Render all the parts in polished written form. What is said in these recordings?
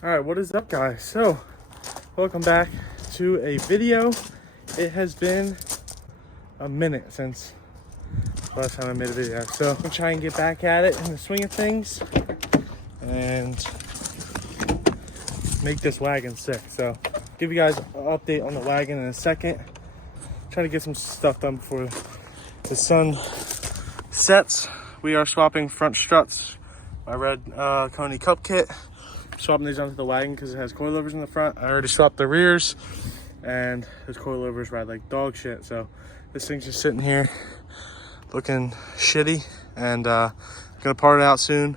All right, what is up, guys? So welcome back to a video. It has been a minute since last time I made a video, so I'm gonna try and get back at it in the swing of things and make this wagon sick. So give you guys an update on the wagon in a second. Try to get some stuff done before the sun sets. We are swapping front struts. My red Koni cup kit. Swapping these onto the wagon because it has coilovers in the front. I already swapped the rears, and those coilovers ride like dog shit. So this thing's just sitting here looking shitty, and I'm gonna part it out soon.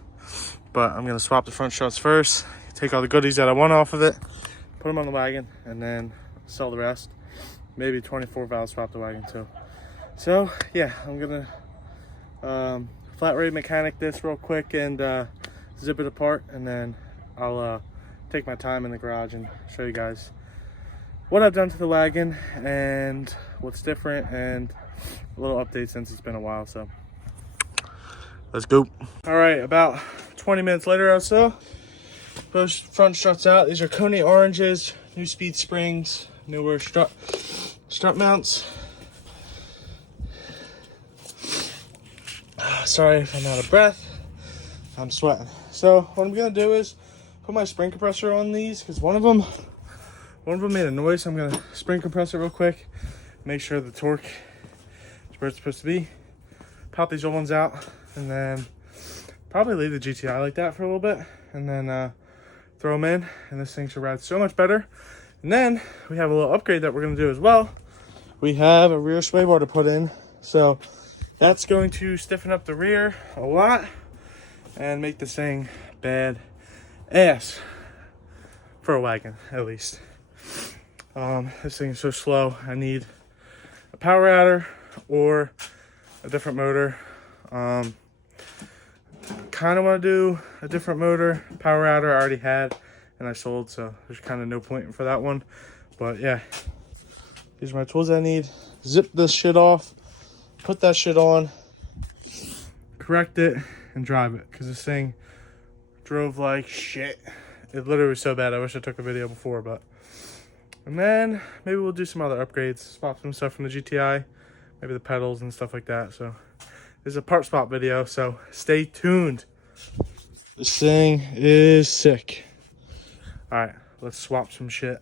But I'm gonna swap the front struts first, take all the goodies that I want off of it, put them on the wagon, and then sell the rest. Maybe 24 valve swap the wagon too. So yeah, I'm gonna flat rate mechanic this real quick and zip it apart, and then I'll take my time in the garage and show you guys what I've done to the wagon and what's different, and a little update since it's been a while. So let's go. All right, about 20 minutes later or so, both front struts out. These are Koni oranges, neuspeed springs, newer strut mounts. Sorry if I'm out of breath, I'm sweating. So what I'm gonna do is put my spring compressor on these, because one of them made a noise. So I'm gonna spring compress it real quick, make sure the torque is where it's supposed to be, pop these old ones out, and then probably leave the GTI like that for a little bit, and then throw them in, and this thing should ride so much better. And then we have a little upgrade that we're gonna do as well. We have a rear sway bar to put in, so that's going to stiffen up the rear a lot and make this thing bad ass for a wagon, at least. This thing is so slow. I need a power adder or a different motor. Kind of want to do a different motor. Power adder I already had and I sold, so there's kind of no point for that one. But yeah, these are my tools I need. Zip this shit off, put that shit on, correct it, and drive it, because this thing drove like shit. It literally was so bad. I wish I took a video before, but. And then maybe we'll do some other upgrades, swap some stuff from the GTI, maybe the pedals and stuff like that. So this is a part swap video, so stay tuned. This thing is sick. All right, let's swap some shit.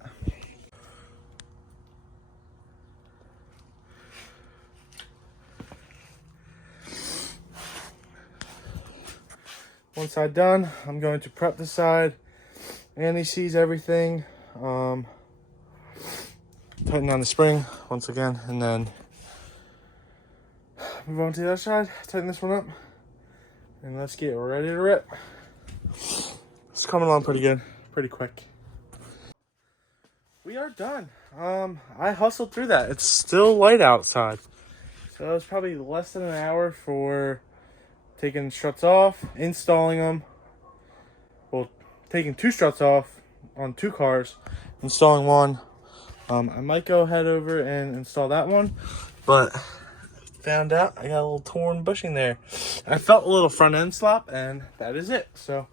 One side done, I'm going to prep the side. Annie sees everything. Tighten on the spring once again, and then move on to the other side, tighten this one up, and let's get ready to rip. It's coming along pretty good, pretty quick. We are done. I hustled through that. It's still light outside, so it was probably less than an hour for taking the struts off, installing them. Well, taking two struts off on two cars, installing one. I might go head over and install that one, but found out I got a little torn bushing there. I felt a little front end slop, and that is it. So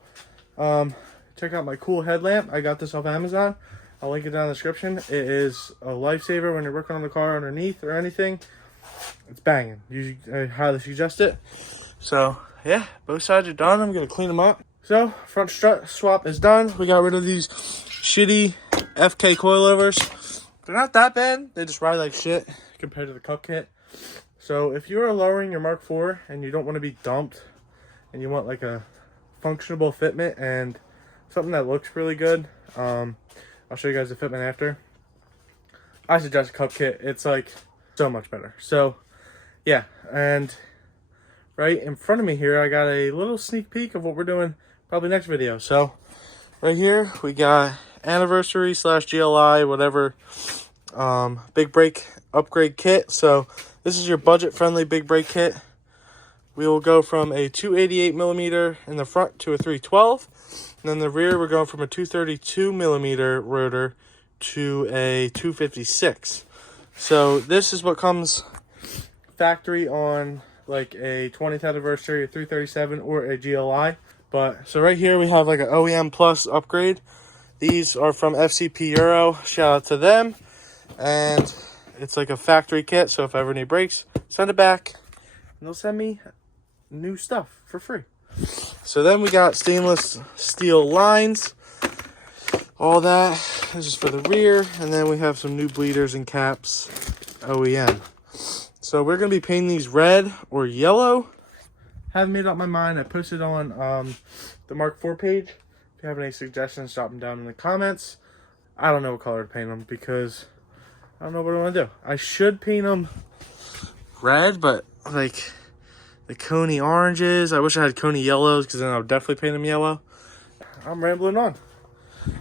check out my cool headlamp. I got this off Amazon. I'll link it down in the description. It is a lifesaver when you're working on the car underneath or anything. It's banging. I highly suggest it. So yeah, both sides are done. I'm gonna clean them up. So front strut swap is done. We got rid of these shitty FK coilovers. They're not that bad. They just ride like shit compared to the cup kit. So if you're lowering your Mark IV and you don't want to be dumped, and you want like a functional fitment and something that looks really good, I'll show you guys the fitment after. I suggest a cup kit. It's like so much better. So yeah, and right in front of me here, I got a little sneak peek of what we're doing probably next video. So right here, we got anniversary / GLI, whatever, big brake upgrade kit. So this is your budget friendly big brake kit. We will go from a 288 millimeter in the front to a 312. And then the rear, we're going from a 232 millimeter rotor to a 256. So this is what comes factory on like a 20th anniversary, a 337 or a GLI. But so right here we have like an OEM plus upgrade. These are from FCP Euro. Shout out to them. And it's like a factory kit, so if I ever need brakes, send it back and they'll send me new stuff for free. So then we got stainless steel lines. All that. This is for the rear. And then we have some new bleeders and caps. OEM. So we're going to be painting these red or yellow. Haven't made up my mind. I posted on the Mark IV page. If you have any suggestions, drop them down in the comments. I don't know what color to paint them because I don't know what I want to do. I should paint them red, but like the Koni oranges. I wish I had Koni yellows because then I would definitely paint them yellow. I'm rambling on.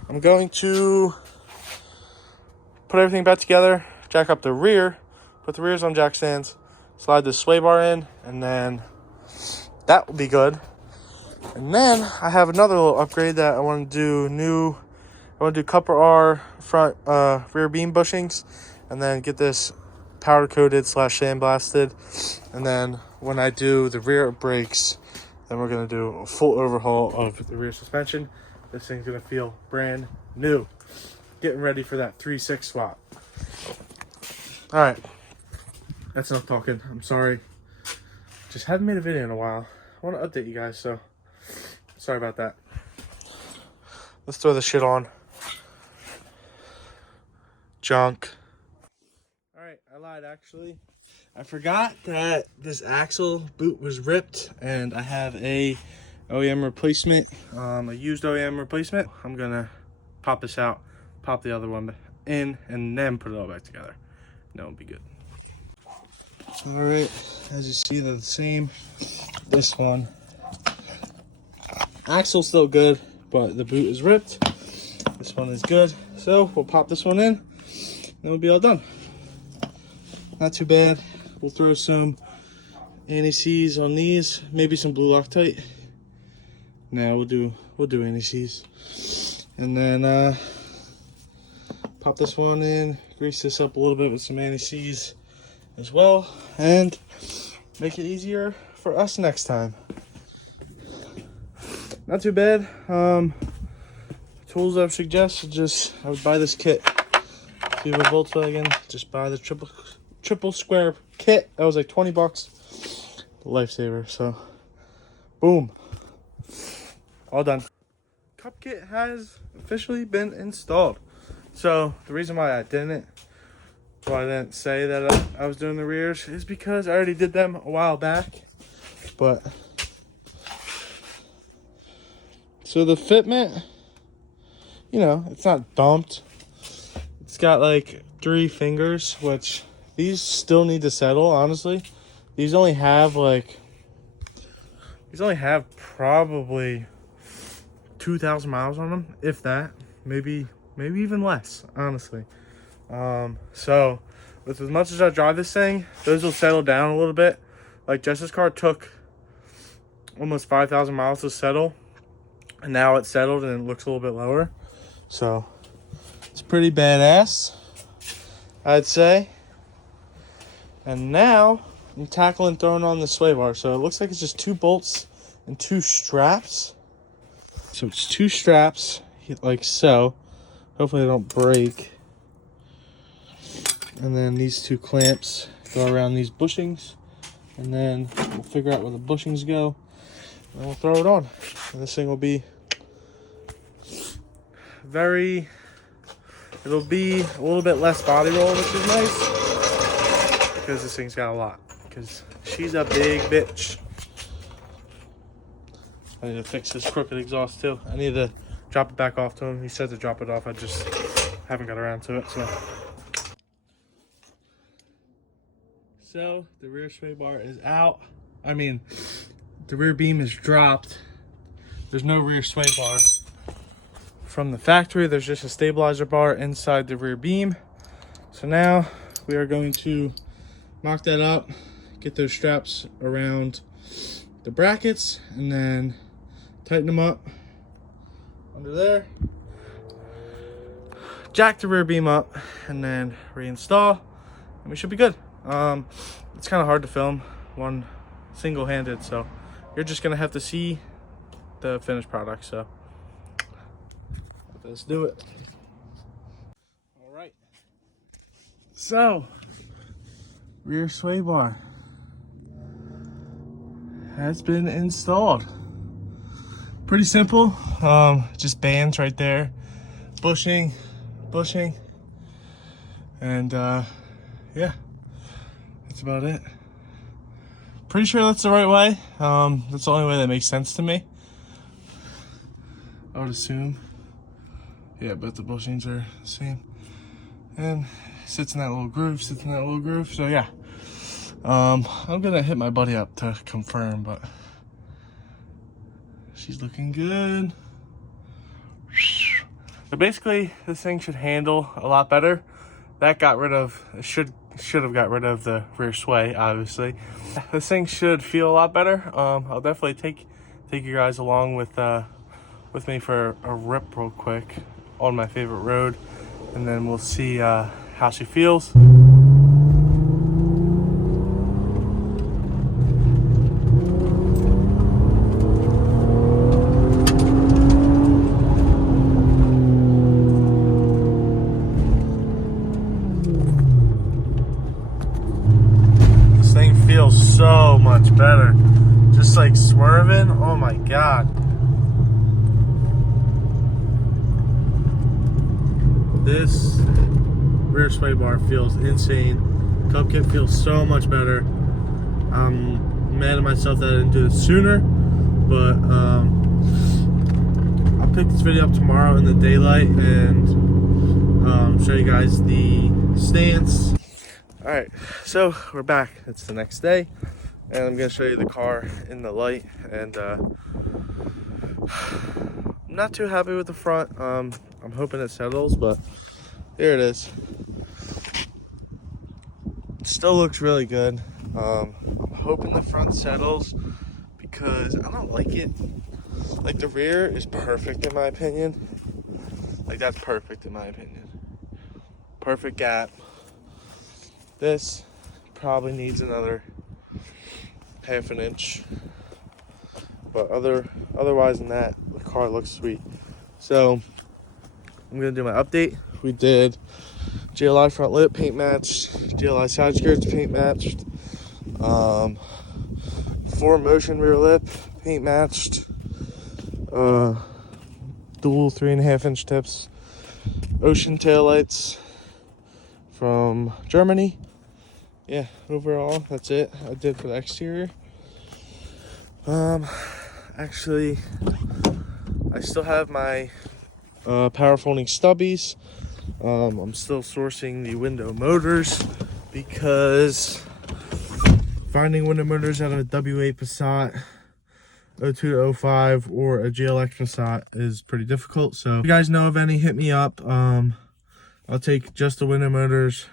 I'm going to put everything back together, jack up the rear, put the rears on jack stands, slide the sway bar in, and then that will be good. And then I have another little upgrade that I want to do new. I want to do Copper R front rear beam bushings, and then get this powder coated / sandblasted. And then when I do the rear brakes, then we're going to do a full overhaul of the rear suspension. This thing's going to feel brand new. Getting ready for that 3.6 swap. All right. That's enough talking. I'm sorry. Just haven't made a video in a while. I want to update you guys, so sorry about that. Let's throw the shit on. Junk. All right, I lied actually. I forgot that this axle boot was ripped, and I have a OEM replacement, a used OEM replacement. I'm gonna pop this out, pop the other one in, and then put it all back together. That would be good. All right, as you see, they're the same. This one, axle's still good, but the boot is ripped. This one is good, so we'll pop this one in, then we'll be all done. Not too bad. We'll throw some anti-seize on these, maybe some blue Loctite. Now we'll do anti-seize, and then pop this one in, grease this up a little bit with some anti-seize as well, and make it easier for us next time. Not too bad. Tools I would suggest, I would buy this kit. If you have a Volkswagen, just buy the triple square kit. That was like 20 bucks. Lifesaver. So boom, all done. Cup kit has officially been installed. So the reason why I didn't say that I was doing the rears is because I already did them a while back. But so the fitment, you know, it's not dumped. It's got like 3 fingers, which these still need to settle, honestly. These only have probably 2,000 miles on them, if that. Maybe even less, honestly. So with as much as I drive this thing, those will settle down a little bit. Like Jessa's car took almost 5,000 miles to settle, and now it's settled and it looks a little bit lower. So it's pretty badass, I'd say. And now I'm tackling throwing on the sway bar. So it looks like it's just 2 bolts and 2 straps. So it's 2 straps like so. Hopefully they don't break. And then these 2 clamps go around these bushings. And then we'll figure out where the bushings go. And we'll throw it on. And this thing will be it'll be a little bit less body roll, which is nice. Because this thing's got a lot. Because she's a big bitch. I need to fix this crooked exhaust too. I need to drop it back off to him. He said to drop it off. I just haven't got around to it. So the rear sway bar is out. I mean, the rear beam is dropped. There's no rear sway bar. From the factory, there's just a stabilizer bar inside the rear beam. So now we are going to mock that up, get those straps around the brackets, and then tighten them up under there. Jack the rear beam up, and then reinstall, and we should be good. It's kind of hard to film one single-handed, so you're just gonna have to see the finished product. So Let's do it. All right. So, rear sway bar has been installed. Pretty simple. Just bands right there, bushing, and yeah, that's about it. Pretty sure that's the right way. That's the only way that makes sense to me, I would assume. Yeah, but the bushings are the same. And sits in that little groove, So yeah, I'm gonna hit my buddy up to confirm, but she's looking good. So basically, this thing should handle a lot better. That got rid of, should have got rid of the rear sway, obviously. This thing should feel a lot better. I'll definitely take you guys along with me for a rip real quick on my favorite road, and then we'll see how she feels. This thing feels so much better. Just like swerving, oh my God. This rear sway bar feels insane. Cup kit feels so much better. I'm mad at myself that I didn't do this sooner, but I'll pick this video up tomorrow in the daylight and show you guys the stance. All right, so we're back. It's the next day, and I'm gonna show you the car in the light. And I'm not too happy with the front. I'm hoping it settles, but here it is. It still looks really good. I'm hoping the front settles because I don't like it. Like, the rear is perfect in my opinion. Like, that's perfect in my opinion. Perfect gap. This probably needs another half an inch. But otherwise than that, the car looks sweet. So I'm gonna do my update. We did GLI front lip paint matched, GLI side skirts paint matched, 4Motion rear lip paint matched, dual 3.5 inch tips, Ocean taillights from Germany. Yeah, overall that's it I did for the exterior. Actually, I still have my power folding stubbies. I'm still sourcing the window motors because finding window motors out of a W8 Passat 02 to 05 or a GLX Passat is pretty difficult. So if you guys know of any, hit me up. I'll take just the window motors,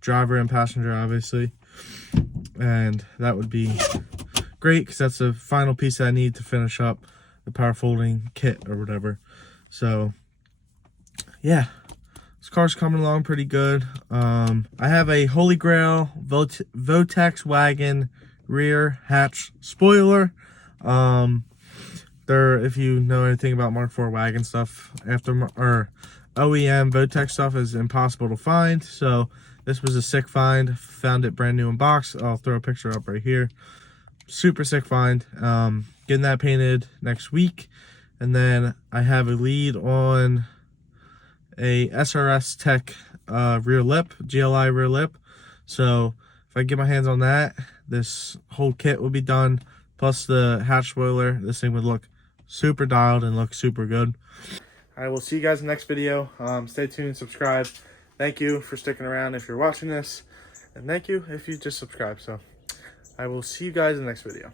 driver and passenger obviously, and that would be great because that's the final piece that I need to finish up the power folding kit or whatever. So yeah, this car's coming along pretty good. I have a Holy Grail Votex wagon rear hatch spoiler. If you know anything about Mark IV wagon stuff, or OEM Votex stuff is impossible to find. So this was a sick find. Found it brand new in box. I'll throw a picture up right here. Super sick find. Getting that painted next week. And then I have a lead on a SRS Tech rear lip, GLI rear lip. So if I get my hands on that, this whole kit will be done. Plus the hatch spoiler. This thing would look super dialed and look super good. I will see you guys in the next video. Stay tuned, subscribe. Thank you for sticking around if you're watching this. And thank you if you just subscribed. So I will see you guys in the next video.